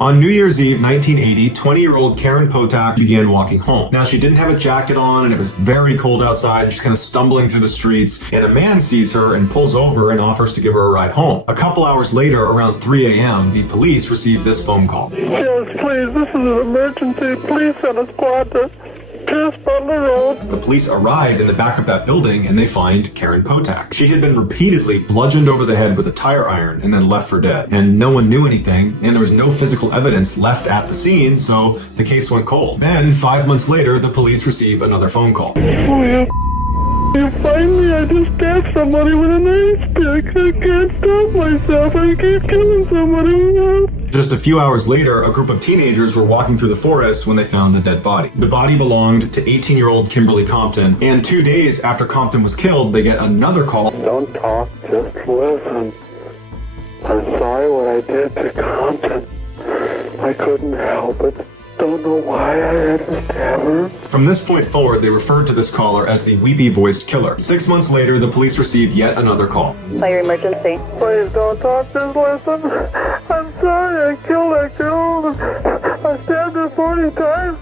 On New Year's Eve 1980, 20-year-old Karen Potak began walking home. Now, she didn't have a jacket on and it was very cold outside. She's kind of stumbling through the streets and a man sees her and pulls over and offers to give her a ride home. A couple hours later, around 3 a.m., the police received this phone call. Yes, please, this is an emergency. Please send a squad to Butler Road. The police arrived in the back of that building and they find Karen Potak. She had been repeatedly bludgeoned over the head with a tire iron and then left for dead. And no one knew anything, and there was no physical evidence left at the scene, so the case went cold. Then, 5 months later, the police received another phone call. Oh, you find me? I just stabbed somebody with a knife stick. I can't stop myself. I keep killing somebody. Just a few hours later, a group of teenagers were walking through the forest when they found a dead body. The body belonged to 18-year-old Kimberly Compton, and 2 days after Compton was killed, they get another call. Don't talk, just listen. I'm sorry what I did to Compton. I couldn't help it. Don't know why I had to stab her. From this point forward, they referred to this caller as the weepy-voiced killer. 6 months later, the police received yet another call. Fire emergency. Please don't talk, just listen. I'm sorry, I killed that girl. I stabbed her 40 times.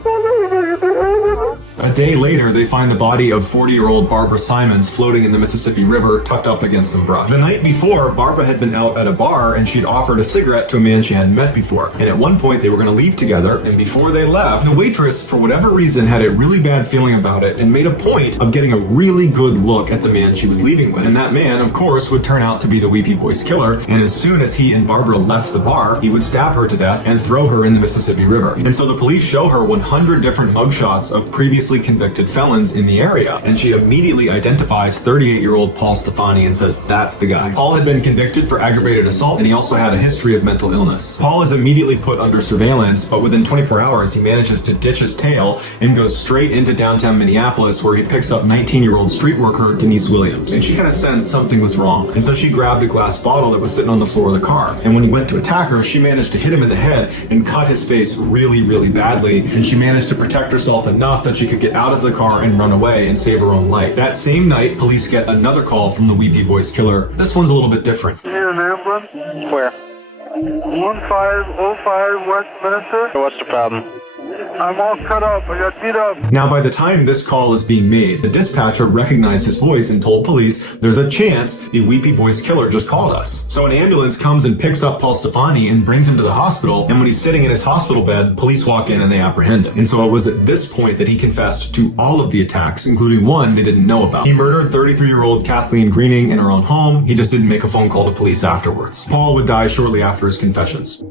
A day later, they find the body of 40-year-old Barbara Simons floating in the Mississippi River, tucked up against some brush. The night before, Barbara had been out at a bar and she'd offered a cigarette to a man she hadn't met before. And at one point, they were going to leave together, and before they left, the waitress, for whatever reason, had a really bad feeling about it and made a point of getting a really good look at the man she was leaving with. And that man, of course, would turn out to be the weepy-voiced killer, and as soon as he and Barbara left the bar, he would stab her to death and throw her in the Mississippi River. And so the police show her 100 different mugshots of previously convicted felons in the area, and she immediately identifies 38-year-old Paul Stefani and says that's the guy. Paul had been convicted for aggravated assault, and he also had a history of mental illness. Paul is immediately put under surveillance, but within 24 hours, he manages to ditch his tail and goes straight into downtown Minneapolis, where he picks up 19-year-old street worker Denise Williams. And she kind of sensed something was wrong, and so she grabbed a glass bottle that was sitting on the floor of the car. And when he went to attack her, she managed to hit him in the head and cut his face really, really badly, and she managed to protect herself enough that she could get out of the car and run away and save her own life. That same night, police get another call from the weepy-voiced killer. This one's a little bit different. Here in Amblin. Where? 1505 Westminster. What's the problem? I'm all cut up. I got beat up. Now, by the time this call is being made, the dispatcher recognized his voice and told police there's a chance the weepy-voiced killer just called us. So an ambulance comes and picks up Paul Stefani and brings him to the hospital, and when he's sitting in his hospital bed, police walk in and they apprehend him. And so it was at this point that he confessed to all of the attacks, including one they didn't know about. He murdered 33-year-old Kathleen Greening in her own home. He just didn't make a phone call to police afterwards. Paul would die shortly after his confessions.